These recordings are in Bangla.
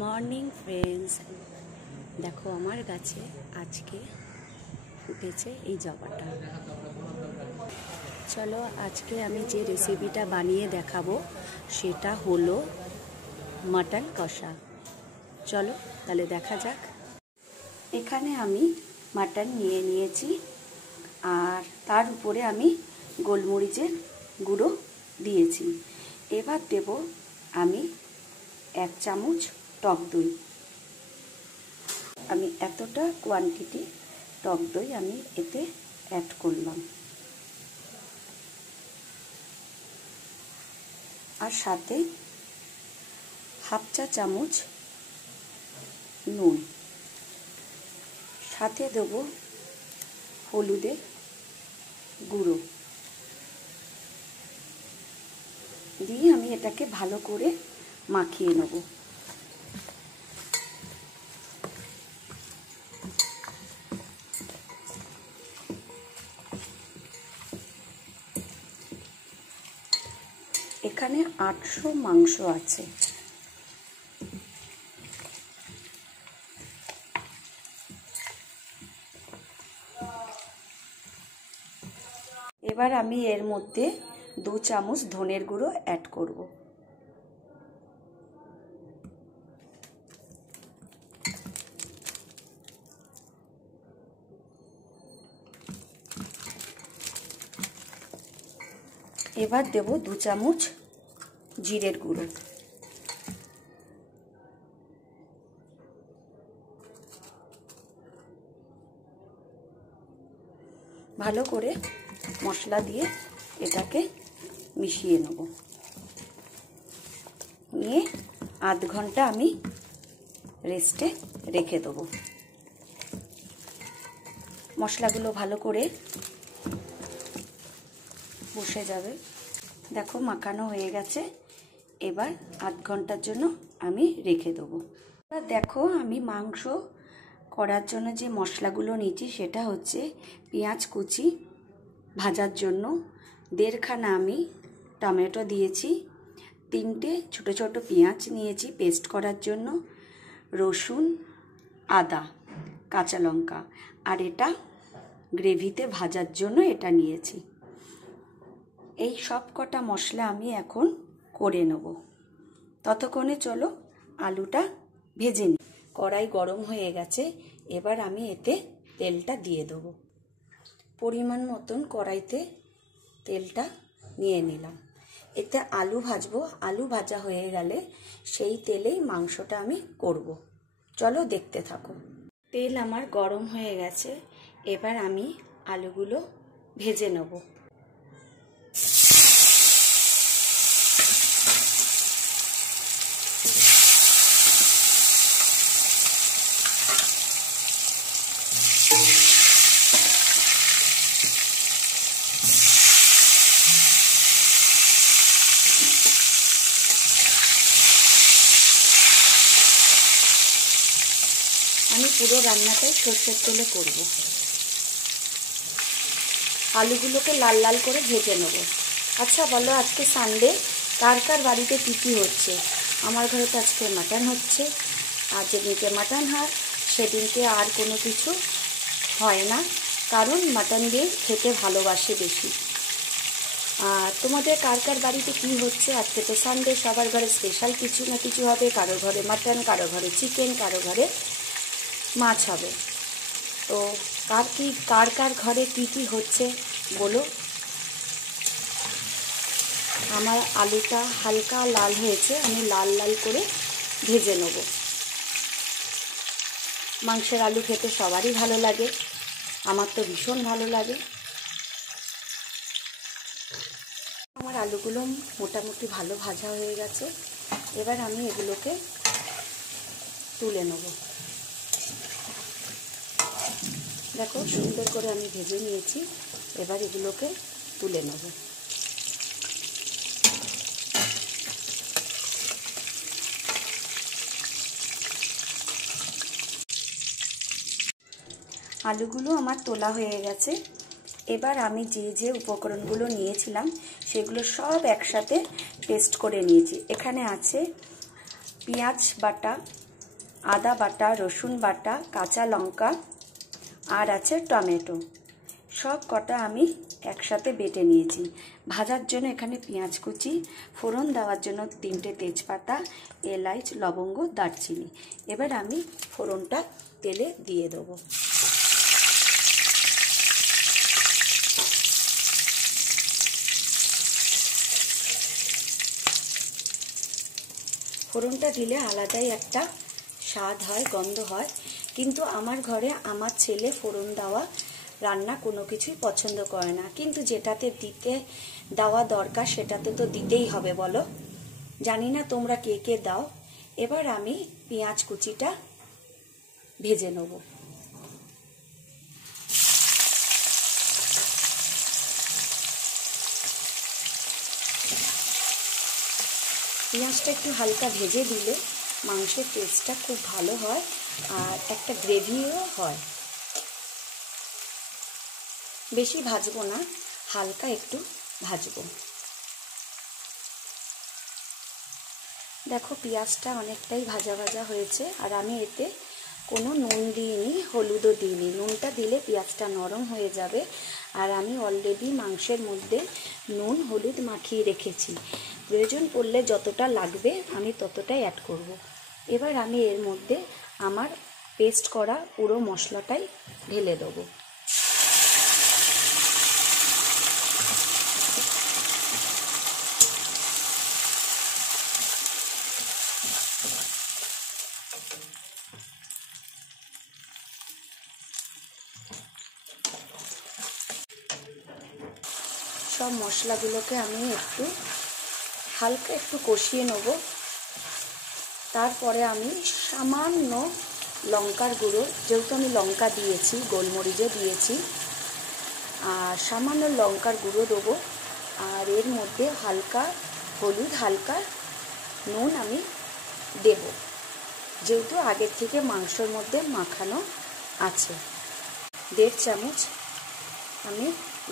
মর্নিং ফ্রেন্ডস, দেখো আমার গাছে আজকে উঠেছে এই জবাটা। চলো আজকে আমি যে রেসিপিটা বানিয়ে দেখাবো সেটা হলো মাটন কষা। চলো তাহলে দেখা যাক। এখানে আমি মাটন নিয়ে নিয়েছি আর তার উপরে আমি গোলমরিচের গুঁড়ো দিয়েছি। এবার দেব আমি 1 চামচ টক দই। আমি এতটা কোয়ান্টিটি টক দই আমি এতে অ্যাড করলাম, আর সাথে 1/2 চা চামচ নুন, সাথে দেব হলুদের গুঁড়ো দিয়ে আমি এটাকে ভালো করে মাখিয়ে নেব। এখানে 800 মাংস আছে। এবার আমি এর মধ্যে 2 চামচ ধনের গুঁড়ো অ্যাড করব। এবার দেব 2 চামচ জিরের গুঁড়ো। ভালো করে মশলা দিয়ে এটাকে মিশিয়ে নেব। নিয়ে আধ ঘন্টা আমি রেস্টে রেখে দেবো। মশলাগুলো ভালো করে বসে যাবে। দেখো মাখানো হয়ে গেছে। এবার আধ ঘন্টার জন্য আমি রেখে দেবো। দেখো আমি মাংস করার জন্য যে মশলাগুলো নিয়েছি সেটা হচ্ছে পেঁয়াজ কুচি ভাজার জন্য, 1.5 খানা আমি টমেটো দিয়েছি, 3টে ছোট ছোট পেঁয়াজ নিয়েছি পেস্ট করার জন্য, রসুন, আদা, কাঁচা লঙ্কা, আর এটা গ্রেভিতে ভাজার জন্য এটা নিয়েছি। এই সব কটা মশলা আমি এখন করে নেব। ততক্ষণে চলো আলুটা ভেজে নিই। কড়াই গরম হয়ে গেছে। এবার আমি এতে তেলটা দিয়ে দেবো। পরিমাণ মতন কড়াইতে তেলটা নিয়ে নিলাম। এতে আলু ভাজবো। আলু ভাজা হয়ে গেলে সেই তেলেই মাংসটা আমি করব। চলো দেখতে থাকো। তেল আমার গরম হয়ে গেছে। এবার আমি আলুগুলো ভেজে নেব। আমি পুরো রান্নাটাই সর্ষের তেলে করব। আলুগুলোকে লাল লাল করে ভেজে নেব। আচ্ছা বলো, আজকে সানডে কার কার বাড়িতে কী হচ্ছে? আমার ঘরে তো আজকে মাটন হচ্ছে। আর যেদিনকে মাটন হয় সেদিনকে আর কোনো কিছু হয় না, কারণ মাটন দিয়ে খেতে ভালোবাসে বেশি। আর তোমাদের কার কার বাড়িতে কী হচ্ছে? আজকে তো সানডে, সবার ঘরে স্পেশাল কিছু না কিছু হবে। কারো ঘরে মাটন, কারো ঘরে চিকেন, কারো ঘরে মাছ হবে। তো কার কার ঘরে কি হচ্ছে বলো। আমার আলুটা হালকা লাল হয়েছে, আমি লাল লাল করে ভেজে নেব। মাংসের আলু খেতে সবারই ভালো লাগে, আমার তো ভীষণ ভালো লাগে। আমার আলুগুলো মোটামুটি ভালো ভাজা হয়ে গেছে। এবার আমি এগুলোকে তুলে নেব। দেখো সুন্দর করে আমি ভেজে নিয়েছি। এবার এগুলোকে তুলে নেব। আলুগুলো আমার তোলা হয়ে গেছে। এবার আমি যে উপকরণগুলো নিয়েছিলাম সেগুলো সব একসাথে পেস্ট করে নিয়েছি। এখানে আছে পেঁয়াজ বাটা, আদা বাটা, রসুন বাটা, কাঁচা লঙ্কা আর আছে টমেটো, সব কটা আমি একসাথে বেটে নিয়েছি। ভাজার জন্য এখানে পেঁয়াজ কুচি, ফোড়ন দেওয়ার জন্য 3টে তেজপাতা, এলাচ, লবঙ্গ, দারচিনি। এবার আমি ফোড়নটা তেলে দিয়ে দেবো। ফোড়নটা দিলে আলাদাই একটা স্বাদ হয়, গন্ধ হয়, কিন্তু আমার ঘরে আমার ছেলে ফোড়ন দেওয়া রান্না কোনো কিছুই পছন্দ করে না, কিন্তু যেটাতে দেওয়া দরকার সেটাতে তো দিতেই হবে বলো। জানি না তোমরা কে কে দাও। এবার আমি পেঁয়াজ কুচিটা ভেজে নেব। পেঁয়াজটা একটু হালকা ভেজে দিলে মাংসের টেস্টটা খুব ভালো হয় আর একটা গ্রেভিও হয়। বেশি ভাজবো না, হালকা একটু ভাজবো। দেখো পেঁয়াজটা অনেকটাই ভাজা ভাজা হয়েছে, আর আমি এতে কোনো নুন দিইনি, হলুদও দিইনি। নুনটা দিলে পেঁয়াজটা নরম হয়ে যাবে, আর আমি অলরেডি মাংসের মধ্যে নুন হলুদ মাখিয়ে রেখেছি। প্রয়োজন পড়লে যতটা লাগবে আমি ততটাই অ্যাড করব। এবার আমি এর মধ্যে আমার পেস্ট করা পুরো মশলাটাই ঢেলে দেবো। সব মশলাগুলোকে আমি হালকা একটু কষিয়ে নেব। তারপরে আমি সামান্য লঙ্কার গুঁড়ো, যেহেতু আমি লঙ্কা দিয়েছি, গোলমরিচও দিয়েছি, আর সামান্য লঙ্কার গুঁড়ো দেবো। আর এর মধ্যে হালকা হলুদ, হালকা নুন আমি দেব, যেহেতু আগের থেকে মাংসের মধ্যে মাখানো আছে। 1.5 চামচ আমি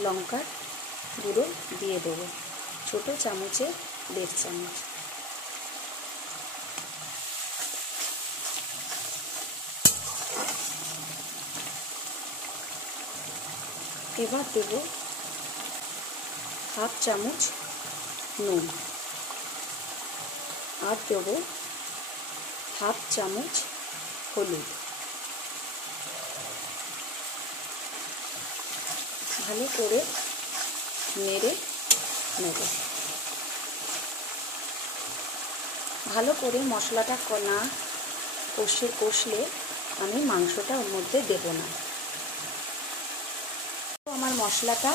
লঙ্কার গুঁড়ো দিয়ে দেবো, ছোট চামচে 1.5 চামচ। এবার দেব 1/2 চামচ নুন, আর দেব 1/2 চামচ হলুদ। ভালো করে নেড়ে নেব। ভালো করে মশলাটা না কষলে আমি মাংসটা ওর মধ্যে দেব না। আমার মশলাটা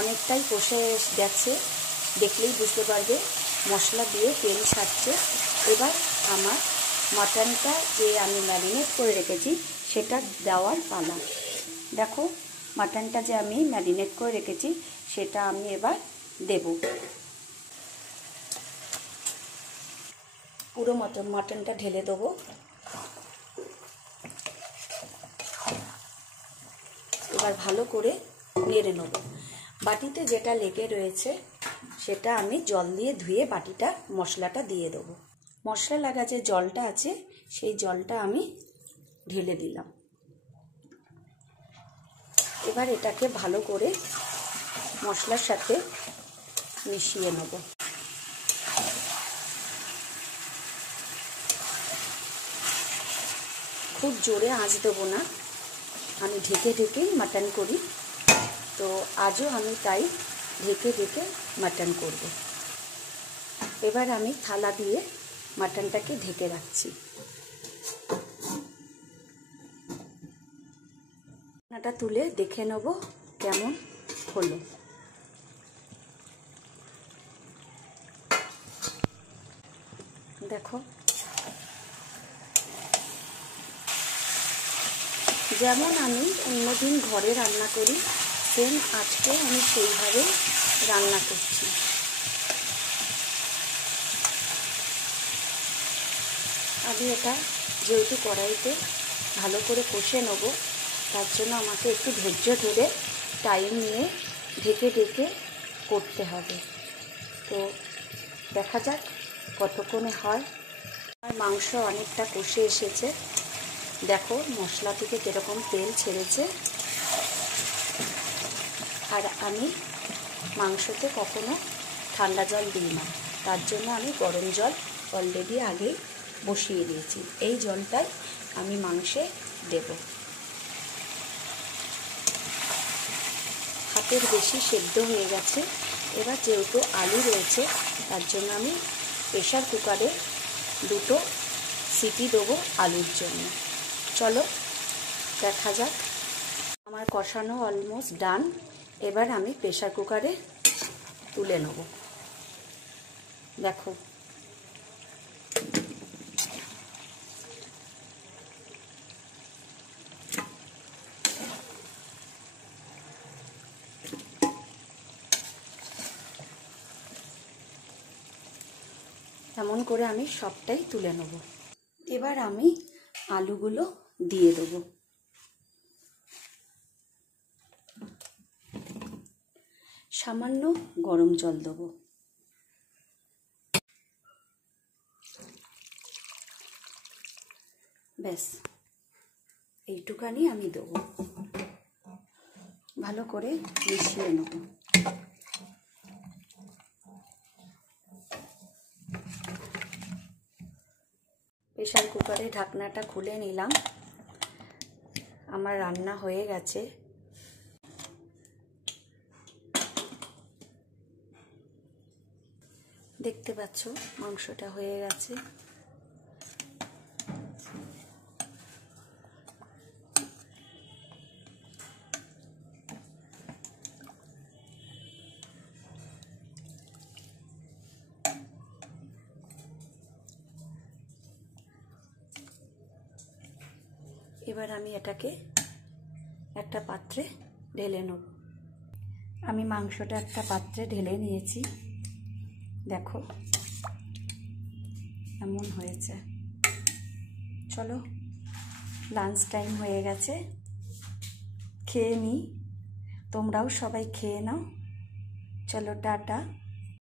অনেকটাই কষে গেছে, দেখলেই বুঝতে পারবে মশলা দিয়ে তেল ছাড়ছে। এবার আমার মাটনটা যে আমি ম্যারিনেট করে রেখেছি সেটা দেওয়ার পালা। দেখো মাটনটা যে আমি ম্যারিনেট করে রেখেছি সেটা আমি এবার দেব। পুরো মাটনটা ঢেলে দেবো। এবার ভালো করে নেড়ে নেব। বাটিতে যেটা লেগে রয়েছে সেটা আমি জল দিয়ে ধুয়ে বাটিটা মশলাটা দিয়ে দেবো। মশলা লাগা যে জলটা আছে সেই জলটা আমি ঢেলে দিলাম। এবার এটাকে ভালো করে মশলার সাথে মিশিয়ে নেব। খুব জোরে আঁচ দেবো না, আমি ঢেকে ঢেকেই মাটন করি, তো আজও আমি তাই ঢেকে ঢেকে মাটন করব। এবার আমি থালা দিয়ে মাটনটাকে ঢেকে রাখছি। ঢাকনাটা তুলে দেখে নেব কেমন হলো। দেখো যেমন আমি অন্যদিন ঘরে রান্না করি সেম আজকে আমি সেইভাবে রান্না করছি। আমি এটা যেহেতু কড়াইতে ভালো করে কষে নেব, তার জন্য আমাকে একটু ধৈর্য ধরে টাইম নিয়ে ঢেকে ঢেকে করতে হবে। তো দেখা যাক কতক্ষণে হয়। আর মাংস অনেকটা কষে এসেছে, দেখো মশলা থেকে কীরকম তেল ছেড়েছে। আর আমি মাংসতে কখনো ঠান্ডা জল দিই না, তার জন্য আমি গরম জল অলরেডি আগেই বসিয়ে দিয়েছি। এই জলটাই আমি মাংসে দেব। হাতের বেশি সেদ্ধ হয়ে গেছে। এবার যেহেতু আলু রয়েছে তার জন্য আমি প্রেশার কুকারে 2টো সিটি দেবো আলুর জন্য। চলো দেখা যাক। আমার কষানো অলমোস্ট ডান। এবার আমি প্রেশার কুকারে তুলে নেব। দেখো এমন করে আমি সবটাই তুলে নেব। এবার আমি আলুগুলো দিয়ে দেবো। সামান্য গরম জল দেবো। ব্যাস এইটুখানি আমি দেবো। ভালো করে মিশিয়ে নেব। প্রেশার কুকারে ঢাকনাটা খুলে নিলাম। আমার রান্না হয়ে গেছে। দেখতে পাচ্ছ মাংসটা হয়ে গেছে। এবার আমি এটাকে একটা পাত্রে ঢেলে নেব। আমি মাংসটা একটা পাত্রে ঢেলে নিয়েছি। দেখো এমন হয়েছে। চলো লাঞ্চ টাইম হয়ে গেছে, খেয়ে নিই। তোমরাও সবাই খেয়ে নাও। চলো টাটা।